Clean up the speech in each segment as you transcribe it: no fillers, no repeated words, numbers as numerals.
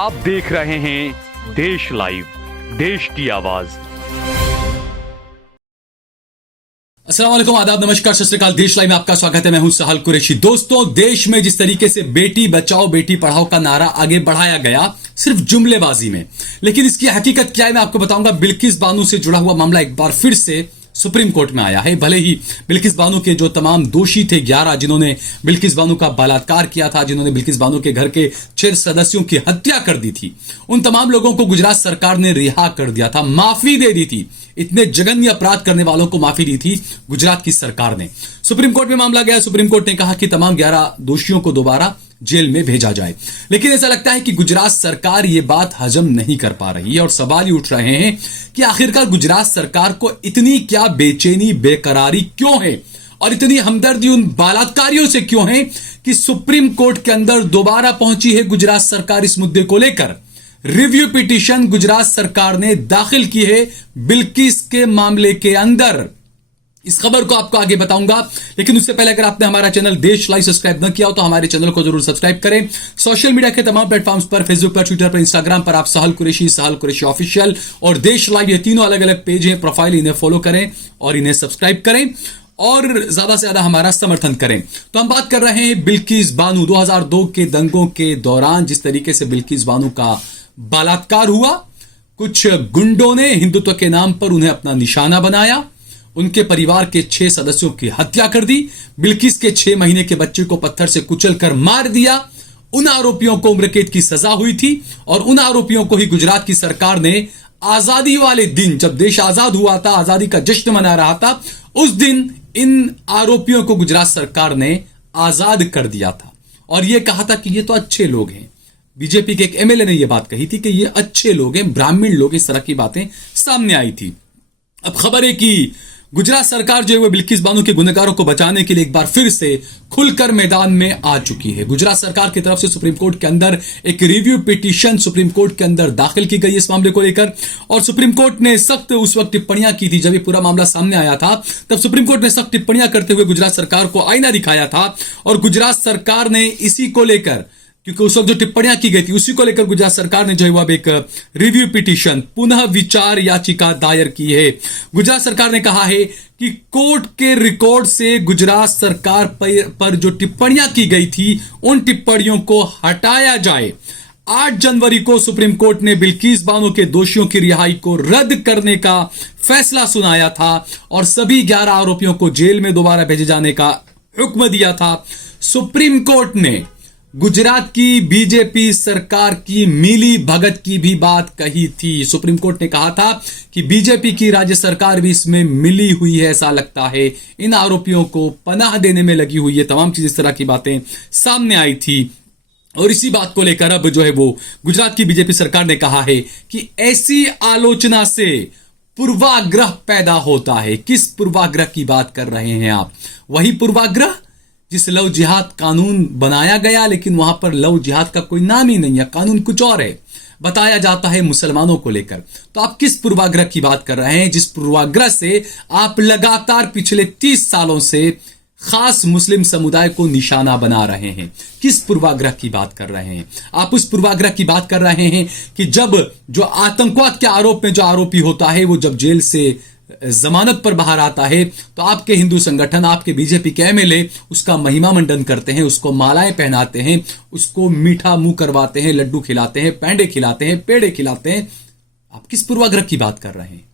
आप देख रहे हैं देश लाइव, देश की आवाज। अस्सलाम वालेकुम, आदाब, नमस्कार, सत श्री अकाल। देश लाइव में आपका स्वागत है। मैं हूं सहल कुरैशी। दोस्तों, देश में जिस तरीके से बेटी बचाओ बेटी पढ़ाओ का नारा आगे बढ़ाया गया सिर्फ जुमलेबाजी में, लेकिन इसकी हकीकत क्या है मैं आपको बताऊंगा। बिल्किस बानो से जुड़ा हुआ मामला एक बार फिर से सुप्रीम कोर्ट में आया है। भले ही बिल्किस बानो के जो तमाम दोषी थे 11 जिन्होंने बिल्किस बानो का बलात्कार किया था, जिन्होंने बिल्किस बानो के घर के 6 सदस्यों की हत्या कर दी थी, उन तमाम लोगों को गुजरात सरकार ने रिहा कर दिया था, माफी दे दी थी। इतने जघन्य अपराध करने वालों को माफी दी थी गुजरात की सरकार ने। सुप्रीम कोर्ट में मामला गया। सुप्रीम कोर्ट ने कहा कि तमाम 11 दोषियों को दोबारा जेल में भेजा जाए, लेकिन ऐसा लगता है कि गुजरात सरकार ये बात हजम नहीं कर पा रही है और सवाल ही उठ रहे हैं कि आखिरकार गुजरात सरकार को इतनी क्या बेचैनी बेकरारी क्यों है और इतनी हमदर्दी उन बलात्कारियों से क्यों है कि सुप्रीम कोर्ट के अंदर दोबारा पहुंची है गुजरात सरकार इस मुद्दे को लेकर। रिव्यू पिटीशन गुजरात सरकार ने दाखिल की है बिल्किस के मामले के अंदर। इस खबर को आपको आगे बताऊंगा, लेकिन उससे पहले अगर आपने हमारा चैनल देश लाइव सब्सक्राइब न किया हो तो हमारे चैनल को जरूर सब्सक्राइब करें। सोशल मीडिया के तमाम प्लेटफॉर्म्स पर, फेसबुक पर, ट्विटर पर, इंस्टाग्राम पर आप सहल कुरैशी ऑफिशियल और देश लाइव, ये तीनों अलग अलग पेज हैं, प्रोफाइल, इन्हें फॉलो करें और इन्हें सब्सक्राइब करें और ज्यादा से ज्यादा हमारा समर्थन करें। तो हम बात कर रहे हैं बिल्किस बानो। 2002 के दंगों के दौरान जिस तरीके से बिल्किस बानो का बलात्कार हुआ, कुछ गुंडों ने हिंदुत्व के नाम पर उन्हें अपना निशाना बनाया, उनके परिवार के 6 सदस्यों की हत्या कर दी, बिल्किस के 6 महीने के बच्चे को पत्थर से कुचलकर मार दिया। उन आरोपियों को उम्र कैद की सजा हुई थी और उन आरोपियों को ही गुजरात की सरकार ने आजादी वाले दिन, जब देश आजाद हुआ था, आजादी का जश्न मना रहा था, उस दिन इन आरोपियों को गुजरात सरकार ने आजाद कर दिया था और यह कहा था कि ये तो अच्छे लोग हैं। बीजेपी के एक एमएलए ने यह बात कही थी कि ये अच्छे लोग हैं, ब्राह्मण लोग, इस तरह की बातें सामने आई थी। अब खबर है कि गुजरात सरकार जो है वो बिल्किस बानो के गुनहगारों को बचाने के लिए एक बार फिर से खुलकर मैदान में आ चुकी है। गुजरात सरकार की तरफ से सुप्रीम कोर्ट के अंदर एक रिव्यू पिटीशन सुप्रीम कोर्ट के अंदर दाखिल की गई इस मामले को लेकर और सुप्रीम कोर्ट ने सख्त उस वक्त टिप्पणियां की थी जब ये पूरा मामला सामने आया था। तब सुप्रीम कोर्ट ने सख्त टिप्पणियां करते हुए गुजरात सरकार को आईना दिखाया था और गुजरात सरकार ने इसी को लेकर, क्योंकि उस वक्त जो टिप्पणियां की गई थी उसी को लेकर गुजरात सरकार ने जो है वो अब एक रिव्यू पिटीशन, पुनः विचार याचिका दायर की है। गुजरात सरकार ने कहा है कि कोर्ट के रिकॉर्ड से गुजरात सरकार पर जो टिप्पणियां की गई थी उन टिप्पणियों को हटाया जाए। 8 जनवरी को सुप्रीम कोर्ट ने बिल्किस बानो के दोषियों की रिहाई को रद्द करने का फैसला सुनाया था और सभी 11 आरोपियों को जेल में दोबारा भेजे जाने का हुक्म दिया था। सुप्रीम कोर्ट ने गुजरात की बीजेपी सरकार की मिली भगत की भी बात कही थी। सुप्रीम कोर्ट ने कहा था कि बीजेपी की राज्य सरकार भी इसमें मिली हुई है, ऐसा लगता है, इन आरोपियों को पनाह देने में लगी हुई है। तमाम चीज, इस तरह की बातें सामने आई थी और इसी बात को लेकर अब जो है वो गुजरात की बीजेपी सरकार ने कहा है कि ऐसी आलोचना से पूर्वाग्रह पैदा होता है। किस पूर्वाग्रह की बात कर रहे हैं आप? वही पूर्वाग्रह जिस लव जिहाद कानून बनाया गया, लेकिन वहां पर लव जिहाद का कोई नाम ही नहीं है, कानून कुछ और है, बताया जाता है मुसलमानों को लेकर। तो आप किस पूर्वाग्रह की बात कर रहे हैं जिस पूर्वाग्रह से आप लगातार पिछले 30 सालों से खास मुस्लिम समुदाय को निशाना बना रहे हैं? किस पूर्वाग्रह की बात कर रहे हैं आप? उस पूर्वाग्रह की बात कर रहे हैं कि जब जो आतंकवाद के आरोप में जो आरोपी होता है वो जब जेल से जमानत पर बाहर आता है तो आपके हिंदू संगठन, आपके बीजेपी के एमएलए उसका महिमा मंडन करते हैं, उसको मालाएं पहनाते हैं, उसको मीठा मुंह करवाते हैं, लड्डू खिलाते हैं, पैंडे खिलाते हैं, पेड़े खिलाते हैं। आप किस पूर्वाग्रह की बात कर रहे हैं?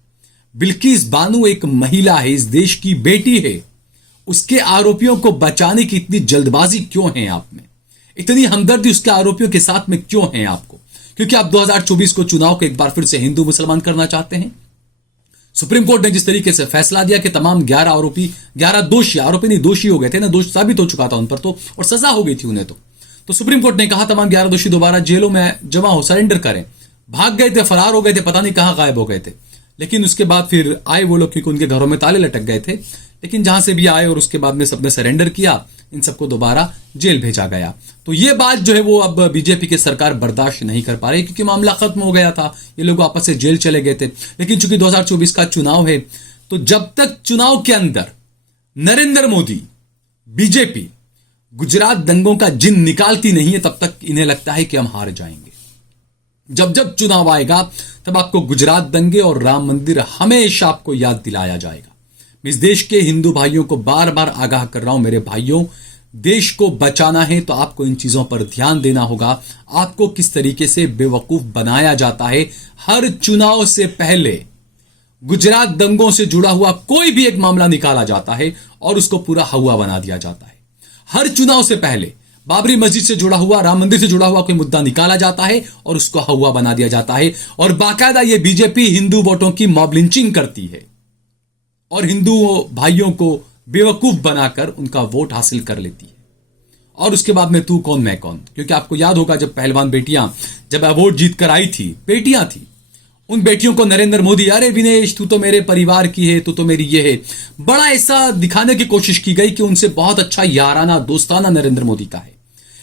बिल्किस बानो एक महिला है, इस देश की बेटी है। उसके आरोपियों को बचाने की इतनी जल्दबाजी क्यों है आप में? इतनी हमदर्दी उसके आरोपियों के साथ में क्यों है आपको? क्योंकि आप 2024 को चुनाव को एक बार फिर से हिंदू मुसलमान करना चाहते हैं। सुप्रीम कोर्ट ने जिस तरीके से फैसला दिया कि तमाम 11 आरोपी, 11 दोषी, आरोपी नहीं दोषी हो गए थे ना, दोष साबित हो चुका था उन पर तो, और सजा हो गई थी उन्हें तो सुप्रीम कोर्ट ने कहा तमाम 11 दोषी दोबारा जेलों में जमा हो, सरेंडर करें। भाग गए थे, फरार हो गए थे, पता नहीं कहां गायब हो गए थे, लेकिन उसके बाद फिर आए वो लोग क्योंकि उनके घरों में ताले लटक गए थे, लेकिन जहां से भी आए और उसके बाद में सबने सरेंडर किया, इन सबको दोबारा जेल भेजा गया। तो ये बात जो है वो अब बीजेपी की सरकार बर्दाश्त नहीं कर पा रही, क्योंकि मामला खत्म हो गया था, ये लोग वापस से जेल चले गए थे। लेकिन चूंकि 2024 का चुनाव है तो जब तक चुनाव के अंदर नरेंद्र मोदी, बीजेपी गुजरात दंगों का जिन निकालती नहीं है तब तक इन्हें लगता है कि हम हार जाएंगे। जब जब चुनाव आएगा तब आपको गुजरात दंगे और राम मंदिर हमेशा आपको याद दिलाया जाएगा। मैं इस देश के हिंदू भाइयों को बार बार आगाह कर रहा हूं, मेरे भाइयों, देश को बचाना है तो आपको इन चीजों पर ध्यान देना होगा। आपको किस तरीके से बेवकूफ बनाया जाता है। हर चुनाव से पहले गुजरात दंगों से जुड़ा हुआ कोई भी एक मामला निकाला जाता है और उसको पूरा हवा बना दिया जाता है। हर चुनाव से पहले बाबरी मस्जिद से जुड़ा हुआ, राम मंदिर से जुड़ा हुआ कोई मुद्दा निकाला जाता है और उसको हवा बना दिया जाता है। और बाकायदा ये बीजेपी हिंदू वोटों की मॉब लिंचिंग करती है और हिंदू भाइयों को बेवकूफ बनाकर उनका वोट हासिल कर लेती है। और उसके बाद में तू कौन मैं कौन, क्योंकि आपको याद होगा जब पहलवान बेटियां जब अवार्ड जीत कर आई थी, बेटियां थी, उन बेटियों को नरेंद्र मोदी, अरे विनेश तू तो मेरे परिवार की है, तू तो मेरी ये है, बड़ा ऐसा दिखाने की कोशिश की गई कि उनसे बहुत अच्छा याराना दोस्ताना नरेंद्र मोदी का है।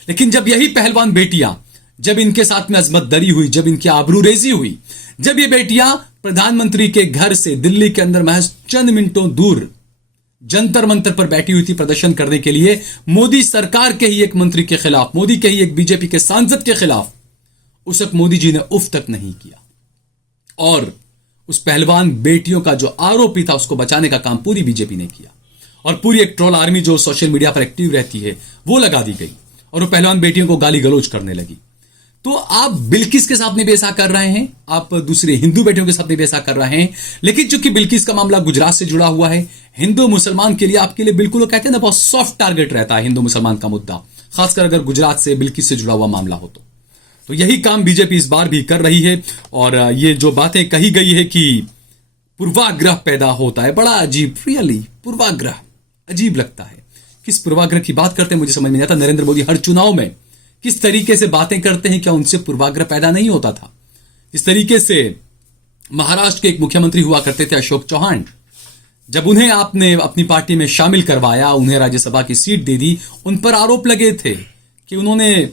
लेकिन जब यही पहलवान बेटियां, जब इनके साथ में अजमत दरी हुई, जब इनकी आबरूरेजी हुई, जब ये बेटियां प्रधानमंत्री के घर से दिल्ली के अंदर महज चंद मिनटों दूर जंतर मंतर पर बैठी हुई थी प्रदर्शन करने के लिए मोदी सरकार के ही एक मंत्री के खिलाफ, मोदी के ही एक बीजेपी के सांसद के खिलाफ, उस वक्त मोदी जी ने उफ तक नहीं किया। और उस पहलवान बेटियों का जो आरोपी था उसको बचाने का काम पूरी बीजेपी ने किया और पूरी एक ट्रोल आर्मी जो सोशल मीडिया पर एक्टिव रहती है वो लगा दी गई और वो पहलवान बेटियों को गाली गलौज करने लगी। तो आप बिल्किस के साथ में भी ऐसा कर रहे हैं, आप दूसरे हिंदू बेटियों के साथ में भी ऐसा कर रहे हैं। लेकिन चूंकि बिल्किस का मामला गुजरात से जुड़ा हुआ है, हिंदू मुसलमान के लिए, आपके लिए बिल्कुल वो कहते हैं ना बहुत सॉफ्ट टारगेट रहता है हिंदू मुसलमान का मुद्दा, खासकर अगर गुजरात से बिल्किस से जुड़ा हुआ मामला हो तो यही काम बीजेपी इस बार भी कर रही है। और ये जो बातें कही गई है कि पूर्वाग्रह पैदा होता है, बड़ा अजीब, रियली पूर्वाग्रह अजीब लगता है। किस पूर्वाग्रह की बात करते हैं मुझे समझ में नहीं आता। नरेंद्र मोदी हर चुनाव में किस तरीके से बातें करते हैं, क्या उनसे पूर्वाग्रह पैदा नहीं होता था? इस तरीके से महाराष्ट्र के एक मुख्यमंत्री हुआ करते थे अशोक चौहान, जब उन्हें आपने अपनी पार्टी में शामिल करवाया, उन्हें राज्यसभा की सीट दे दी, उन पर आरोप लगे थे कि उन्होंने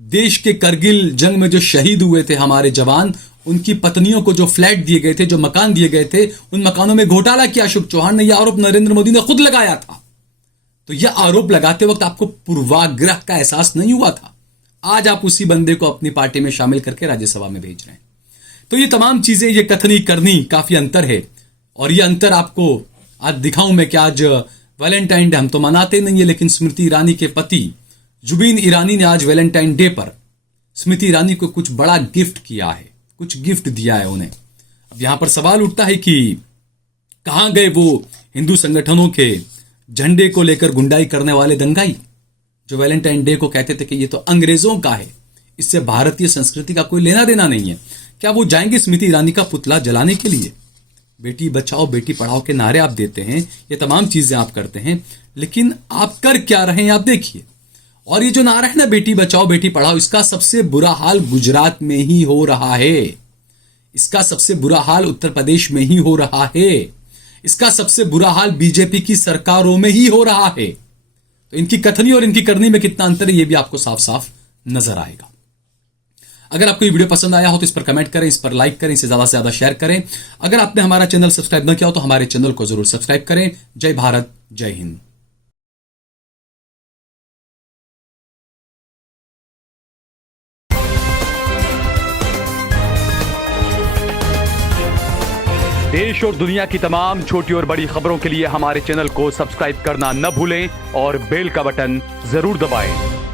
देश के करगिल जंग में जो शहीद हुए थे हमारे जवान, उनकी पत्नियों को जो फ्लैट दिए गए थे, जो मकान दिए गए थे, उन मकानों में घोटाला किया अशोक चौहान ने। यह आरोप नरेंद्र मोदी ने खुद लगाया था। तो यह आरोप लगाते वक्त आपको पूर्वाग्रह का एहसास नहीं हुआ था। आज आप उसी बंदे को अपनी पार्टी में शामिल करके राज्यसभा में भेज रहे हैं। तो ये तमाम चीजें, ये कथनी करनी काफी अंतर है। और ये अंतर आपको आज दिखाऊं मैं कि आज वैलेंटाइन डे हम तो मनाते नहीं है, लेकिन स्मृति ईरानी के पति जुबीन ईरानी ने आज वैलेंटाइन डे पर स्मृति ईरानी को कुछ बड़ा गिफ्ट किया है, कुछ गिफ्ट दिया है उन्हें। अब यहां पर सवाल उठता है कि कहां गए वो हिंदू संगठनों के झंडे को लेकर गुंडाई करने वाले दंगाई, जो वैलेंटाइन डे को कहते थे कि ये तो अंग्रेजों का है, इससे भारतीय संस्कृति का कोई लेना देना नहीं है। क्या वो जाएंगे स्मृति ईरानी का पुतला जलाने के लिए? बेटी बचाओ बेटी पढ़ाओ के नारे आप देते हैं, ये तमाम चीजें आप करते हैं, लेकिन आप कर क्या रहे हैं आप देखिए। और ये जो नारा है ना बेटी बचाओ बेटी पढ़ाओ, इसका सबसे बुरा हाल गुजरात में ही हो रहा है, इसका सबसे बुरा हाल उत्तर प्रदेश में ही हो रहा है, इसका सबसे बुरा हाल बीजेपी की सरकारों में ही हो रहा है। तो इनकी कथनी और इनकी करनी में कितना अंतर है ये भी आपको साफ साफ नजर आएगा। अगर आपको ये वीडियो पसंद आया हो तो इस पर कमेंट करें, इस पर लाइक करें, इसे ज्यादा से ज्यादा शेयर करें। अगर आपने हमारा चैनल सब्सक्राइब न किया हो तो हमारे चैनल को जरूर सब्सक्राइब करें। जय भारत, जय हिंद। देश और दुनिया की तमाम छोटी और बड़ी खबरों के लिए हमारे चैनल को सब्सक्राइब करना न भूलें और बेल का बटन जरूर दबाएं।